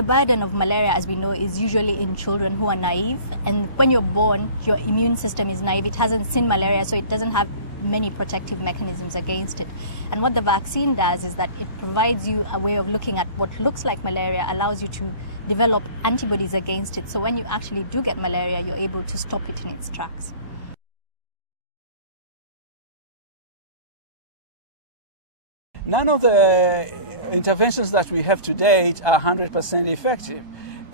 the burden of malaria, as we know, is usually in children who are naive. And when you're born, your immune system is naive. It hasn't seen malaria, so it doesn't have many protective mechanisms against it. And what the vaccine does is that it provides you a way of looking at what looks like malaria, allows you to develop antibodies against it. So when you actually do get malaria, you're able to stop it in its tracks. None of the interventions that we have to date are 100% effective.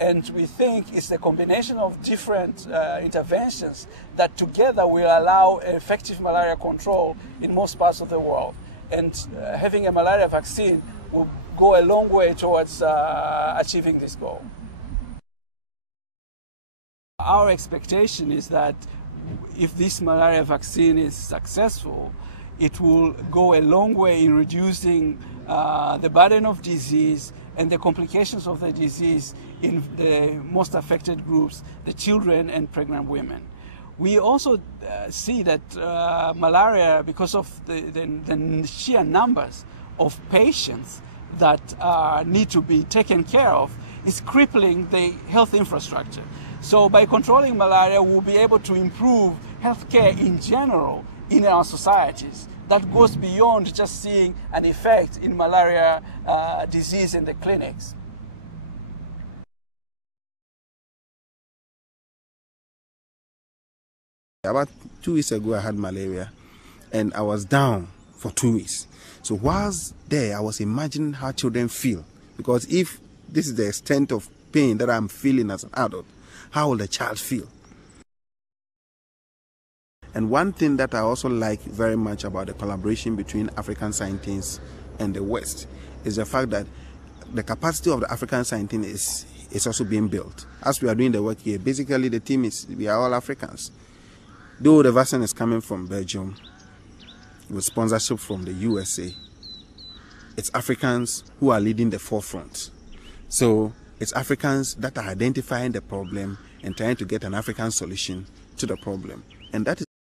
And we think it's the combination of different interventions that together will allow effective malaria control in most parts of the world. And having a malaria vaccine will go a long way towards achieving this goal. Our expectation is that if this malaria vaccine is successful, it will go a long way in reducing the burden of disease and the complications of the disease in the most affected groups, the children and pregnant women. We also see that malaria, because of the sheer numbers of patients that need to be taken care of, is crippling the health infrastructure. So by controlling malaria, we'll be able to improve healthcare in general in our societies. That goes beyond just seeing an effect in malaria disease in the clinics. About 2 weeks ago, I had malaria and I was down for 2 weeks. So whilst there, I was imagining how children feel. Because if this is the extent of pain that I'm feeling as an adult, how will the child feel? And one thing that I also like very much about the collaboration between African scientists and the West is the fact that the capacity of the African scientists is also being built. As we are doing the work here, basically the team we are all Africans. Though the vaccine is coming from Belgium with sponsorship from the USA, it's Africans who are leading the forefront. So it's Africans that are identifying the problem and trying to get an African solution to the problem. And that is